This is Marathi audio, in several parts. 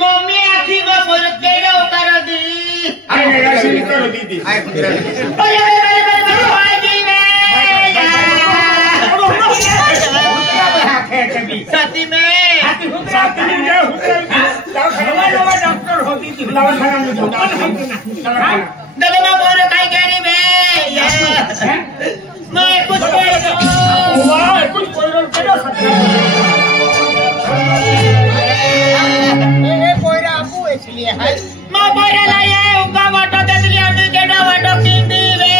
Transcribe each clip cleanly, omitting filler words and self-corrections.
मम्मी आखी को बोल केड़ा उतार दी अरे मेरा सिर करो दीदी अरे साथी में जाओ डॉक्टर होती थी दवाखाना में दलमा बोल काय करी बे मैं कुछ वाह कुछ कोई केड़ा ए कोईरा आपू इसलिए है मैं कोईरा लाया उनका वाटो दे दिया नहीं केड़ा वाटो किंदी बे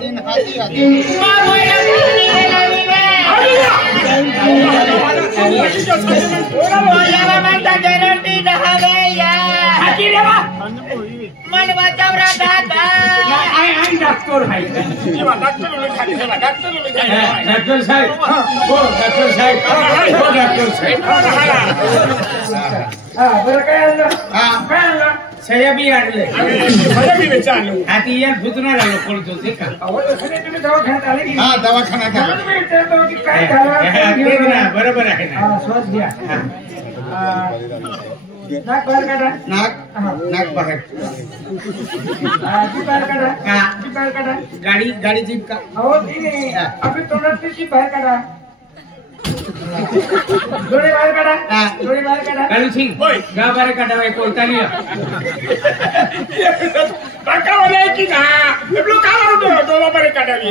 तीन हाथी मैं कोईरा गारंटी रहा हाथी रेवा मन बचाव रहा था आई डॉक्टर भाई ये डॉक्टर लोग खाली है डॉक्टर लोग डॉक्टर साहब वो डॉक्टर साहब वो डॉक्टर साहब हां बरं काय आणलं काय आणलं सयाबी आणले सयाबी बेचालो हाती यार भूतना लागलो पडतो ते का अहो तसं तुम्ही दवाखान्यात आले की हां दवाखान्यात आलो तुम्ही विचारतो की काय झालं बरोबर आहे ना श्वास घ्या नाक बाहेर काढा नाक बाहेर जीभ बाहेर काढा जीभ बाहेर काढा गाडी जीभ का हो ठीक आहे आपली तोंडातली जीभ बाहेर काढा डोळे बाहेर काढा डोळे बाहेर काढा काळू सिंग गा बाहेर काढा कोणता लिहा बाका वाला की ना एवढं का मारतो डोळा बाहेर काढावी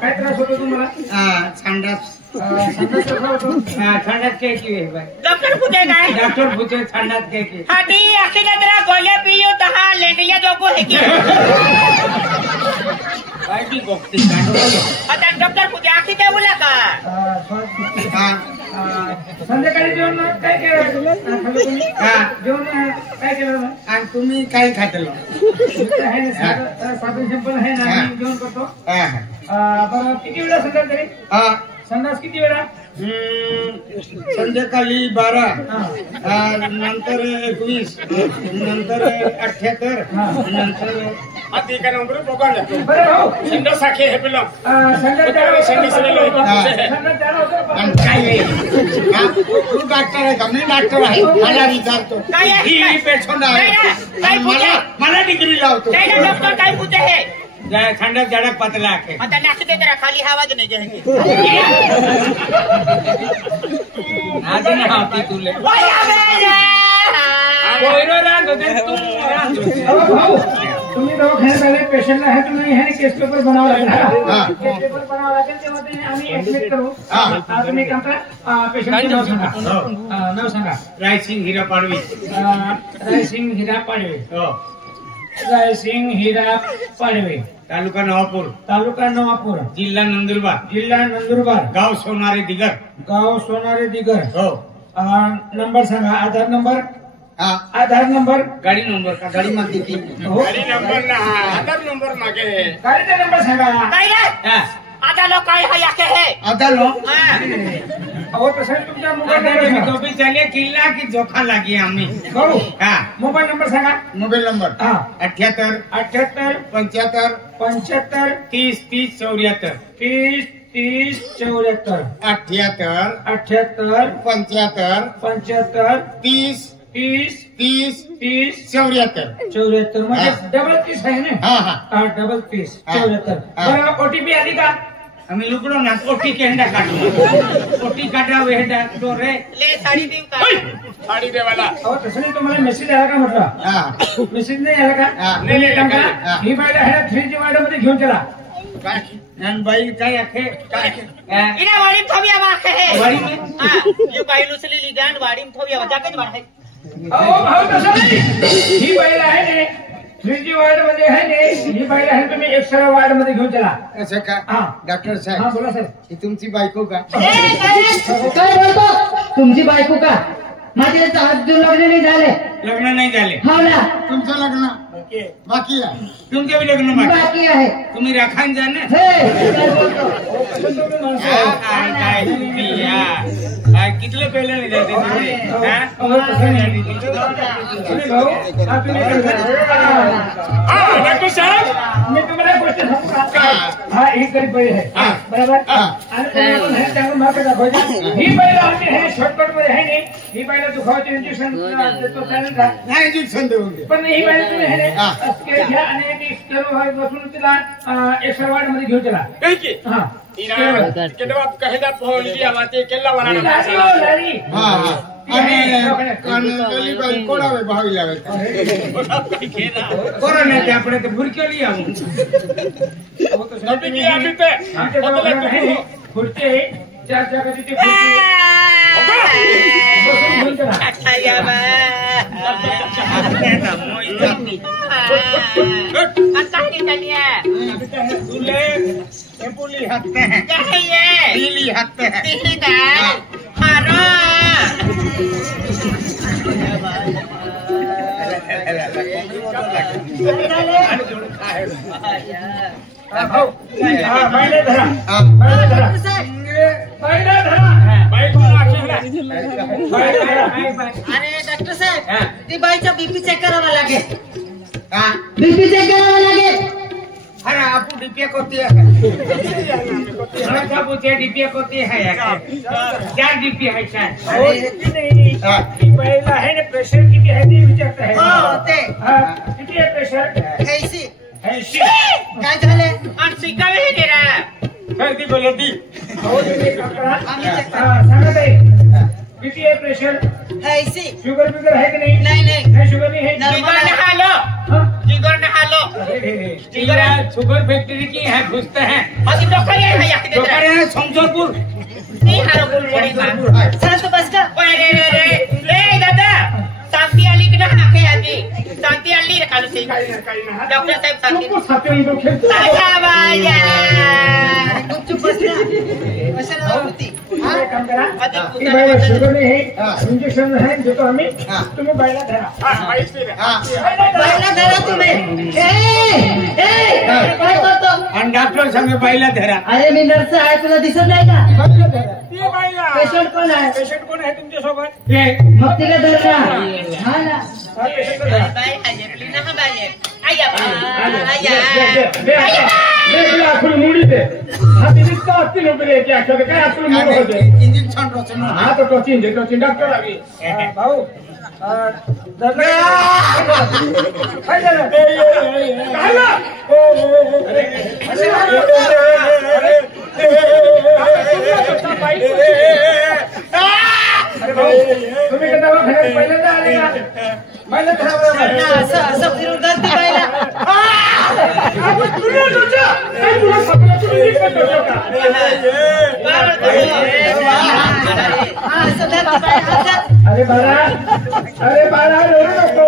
काय त्रास होतो तुम्हाला संडास ठंडक के की डॉक्टर पूछे काय डॉक्टर पूछे ठंडक के की हाथी अकेले तेरा गोलियां पियो तहा लेंडिया जो को है की काय की गोक्ती काढो आता डॉक्टर पूछे आखी ते बोला का संध्याकाळी जेवण काय केलं जेवण काय केलं आणि तुम्ही काय खातलं आहे ना साधन सिंपल आहे ना जेवण करतो बरं किती वेळा संध्याकाळी संडास किती वेळा संध्याकाळी 12 नंतर 21 नंतर 78 नंतर आधी का नंबर बघा बरं भाऊ संडास साखे हे पेला संडास काय तू डॉक्टर आहे का मी डॉक्टर आहे मला विचारतो काय ही पेशंट आहे मला डिग्री लावतो काय डॉक्टर काय पूछे है ठंडक जड़क पतला के आता नाच दे तेरा खाली हवा नहीं जाएगी आज ना होती तुले कोयरो रांग होते तुम रांग भाऊ तुम्ही दवाखान्यात आले पेशंटला आहे तुम्ही हे केस पेपर बनावा लागेल केस पेपर बनावा लागेल तेव्हा ते आम्ही ऍडमिट करू तुम्ही काम करा पेशंटचं नाव सांगा रायसिंग हिरा पाडवी रायसिंग हिरा पाडवी हो रायसिंग हिरा पाडवे तालुका नवापूर जिल्हा नंदुरबार गाव सोनारे दिगर हो नंबर सांगा आधार नंबर गाडी नंबर का गाडी मागते की हो गाडी नंबर ना आधार नंबर मागे गाडीचा नंबर सांगा काय रे आधा लोग काय है याके है आधा लोग अहो तसं तुमचा मोबाईल नंबर टोपी चालिए किल्ला की जोखा लागी आम्ही भाऊ हां मोबाईल नंबर सांगा मोबाईल नंबर 78 75 75 30 74 म्हणजे डबल 30 आहे ना हा डबल 30 74 बरं ओटीपी आली का आम्ही लुकड़ो ना ओटी के हंडा काटो ओटी काटा वे हंडा तो रे ले साड़ी देऊ का साड़ी दे वाला अहो तसं नाही तुम्हाला मेसेज आला का म्हटलं मेसेज नाही आला का नाही काम करा ही बाईला है 3G वार्ड मध्ये घेऊन चला काय नन बाई काय आखे काय इना वाडी थोबिया वाखे है वाडी में हां ये बाई लुसली लिगान वाडी में थोबिया जाके मार है अहो भाऊ तसं नाही ही बाईला आहे ने 3G वार्ड मध्ये आहे ने ही बाईला आहे तुम्ही एक्स्ट्रा वार्ड मध्ये घेऊन चला असं का हां डॉक्टर साहेब हां बोला सर ही तुमची बायको का काय बोलतो तुमची बायको का माझे अजून लग्न नाही झाले हो ना तुमचं लग्न बाकी आहे तुमचं बी लग्न बाकी आहे तुम्ही राखान जा ना काय कितले पहिले नाही जाते डॉक्टर साहेब मी तुम्हाला गोष्ट सांगू का हा एक गरीब बाई आहे बरोबर आणि त्यामुळे मार्ग दाखवायचा ही बाई आहे शॉर्टकट मध्ये आहे ही बाईला दुखावाचे इंजेक्शन देतो चालेल का? नाही इंजेक्शन देऊन दे. पण ही बाईला तुम्ही हे हा. स्केल घ्या आणि ती स्टेरॉइड बसून तिला एक्स्ट्रा वार्ड मध्ये घेऊन चला. हा लारी. हा हा आणि कोणावे भावी लावायचं कोरोना ते आपण ते भुरकेली खुर्चे 4 चाकाची ती खुर्ची बसून घेऊन चला. पुली हत्ते हैं पीली हत्ते हैं बाईला धरा. अरे डॉक्टर साहेब ती बाईचा बीपी चेक करावा लागेल. बीपी चेक करावा लागेल. अरे आपू डिपिया कोती है डीपीएफ होती है क्या डीपी है शायद पहिला आहे ना प्रेशर किती आहे ते विचारत आहे. किती आहे प्रेशर? 80. 80. काय झाले? गर्दी बोलती सांगा ताई किती आहे प्रेशर? 80. शुगर बिगर आहे की नाही? नाही नाही नाही शुगर नहीं है. शुगर फैक्ट्री की है घुसते हैं शमशेरपुर. शांत बस का. गुपचूप बस ना. कशाला होती? शुगर नहीं है इंजेक्शन है देतो आम्ही. तुम्ही बाईला धरा. बाईला धरा तुम्ही. काय करतो? आणि डॉक्टर सांगे बाईला धरा. अरे मी नर्स आहे तुला दिसत नाही का? बाईला धरा. पेशंट कोण आहे? पेशंट कोण आहे तुमच्या सोबत? मग तिला धर ना. हा ना. मुड़ी दे इंजेक्शन रोचन हाँ तो टोचिन डॉक्टर अभी भाऊ तुम्ही का दवाखान्यात पहिल्यांदा आले का? असं फिरून गर्दी बाईला. अरे बाळा रडू नको.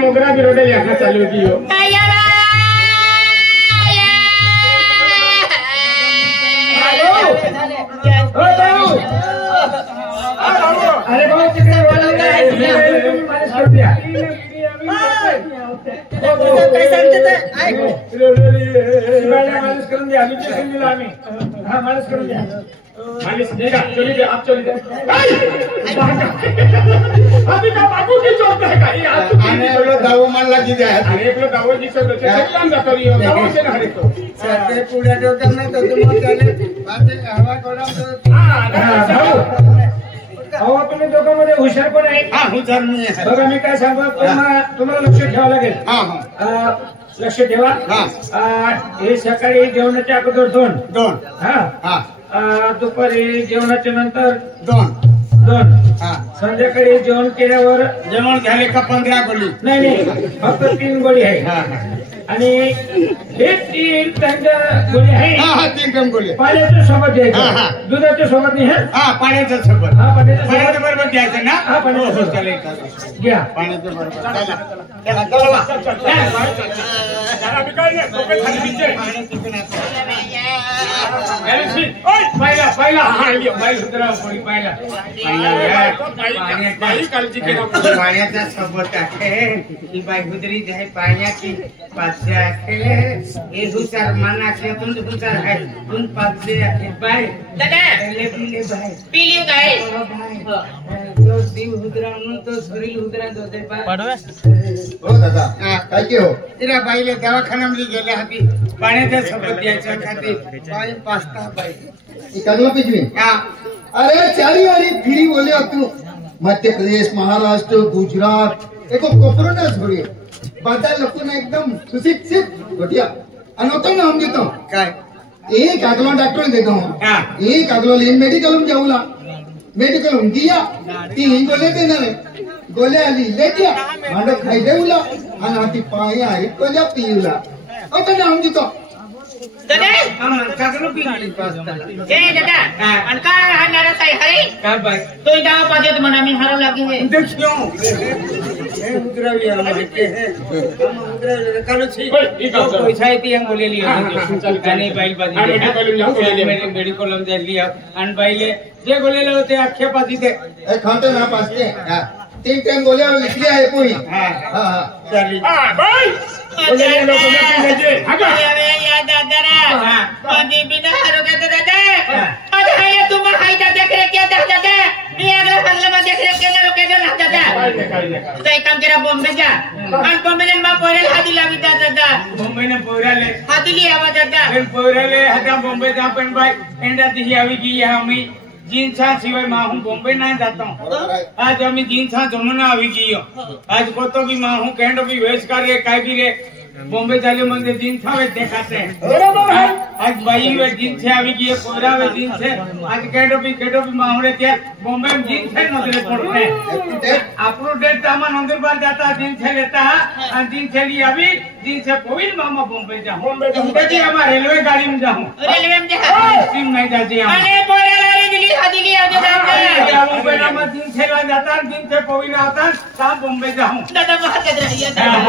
मोगरा बिरोडे यहाँ चालू की हो. अरे भाऊ तिकडे मालिश करू द्या. मालिश करून द्या. इंजेक्शन दिलं आम्ही. हा मालिश करून द्या. मालिश देगा चली दे आप चली दे. अभी का बाबू की चोट है का? आने वाला दाव मन लगी जाए. अरे एक दाव जी से तो काम ना करियो. दाव से ना हरे तो सर पुढे डोक्यात नाही तर तुम्हाला चालेल. बाते हवा गरम तर भाऊ अहो तुम्ही दोघांमध्ये हुशार पण आहे. हा हुशार मी आहे. बघा मी काय सांगू तुम्हाला लक्ष ठेवावं लागेल. लक्ष ठेवा. हे सकाळी जेवणाच्या अगोदर 2 हा दुपारी जेवणाच्या नंतर 2 संध्याकाळी जेवण केल्यावर जेवण झाले का 15 गोळी? नाही फक्त 3 गोळी आहे. आणि हे 3 टंग गोळे आहे. हा 3 टन गोळे. पाण्याच्या सोबत हा, हा. द्यायचं, दुधाच्या सोबत नाही. हा पाण्याच्या सोबत. हा पाण्याच्या पाण्याच्या बरोबर द्यायचं ना. हा पाण्याच्या हो, सोबत चालेल. घ्या. पाण्याच्या बरोबर. चला चला चला. पाण्याचा सोबत आहे ही बायहुदरी आहे पाण्याची पाचशे आहे हे हुशार मानाचे तुम हुशार आहे तुम पाचशे आहे बाय पहिले पिले बाय पिली काय तो दिव हुदरा म्हणून तो शरीर हुदरा होते बाय हो दादा काय की हो तिला बाईले दवाखान्यामध्ये गेले हाती पाण्याच्या सोबत द्यायच्या खाती बाई पास्ता बाई कगला पिछवी. हा अरे चारी वारी फिरी बोले तू मध्य प्रदेश महाराष्ट्र गुजरात एको कोपरो छोड़ी बाता लोग ने एकदम सुशिक्षित बढ़िया अनोखा नाम देता हूँ काय एक अगला डॉक्टर देता हूँ हाँ. एक अगलो लेन मेडिकल में जाऊला मेडिकल में दिया 3 गोले देना रे गोले आली ले दिया मांडो खाई देऊला आणि हाती पाया इतको जा पिऊला ओके नाम देतो दादा सगळं पिली पास्ता ए दादा आणि काय हा नाराज आहे हरे काय बाई तो इथं पाहिजे म्हणा मी हरव लागे है देखियो हे उतरावी माहिती है हम उतरावी करो छी पैसा है ती हम बोले लिया चल गाने बाईल बाजी मेरे मेडिकल में लिया आणि बाईले जे बोलेले होते अख्खे पाजी दे ए खाते ना पासते 3 टाइम गोले लिख लिया है कोई हां हां चली या दादा पाजी बिना हरव के दादा आज है तुम हाय दादा देख रे क्या दादा मी अगला बंगला में देख रे क्या लोग जो ना दादा तो एक काम करा बॉम्बे जा आणि बॉम्बे मा पोरेल हादी लावी दादा मुंबई ने पोराले हादी लिया वा दादा फिर पोराले हटा बॉम्बे जा पण बाई एंडा ती आवी की हमी जीन्सा सिवाय माहू बॉम्बे नहीं जाता हूँ आज हमें जीन्सा जमुना आवी की आज को तो भी माहू कैंडो भी वेश कर रे काय भी रे बॉम्बे जाले मंदे जीन्सा वे दिखाते हैं आज बाई वे जीन्स आवी की पोरा वे जीन्स आज कैंडो भी माहू रे त्या बॉम्बे में जीन्स है नजरे पड़ते हैं आपरो डेट सामान अंदर बार जाता जीन्स लेता है और जीन्स ली अभी जीन्स पोविल मामा बॉम्बे जा बॉम्बे जी हमारे रेलवे गाड़ी में जाऊं रेलवे में जा स्ट्रीम नहीं जाती हम अरे पोरेल रे दिल्ली हादी लिया दादा मुंबई में जीन्स जाता जीन्स पोविल आता कहाँ बॉम्बे जाऊं दादा बहुत कदर है दादा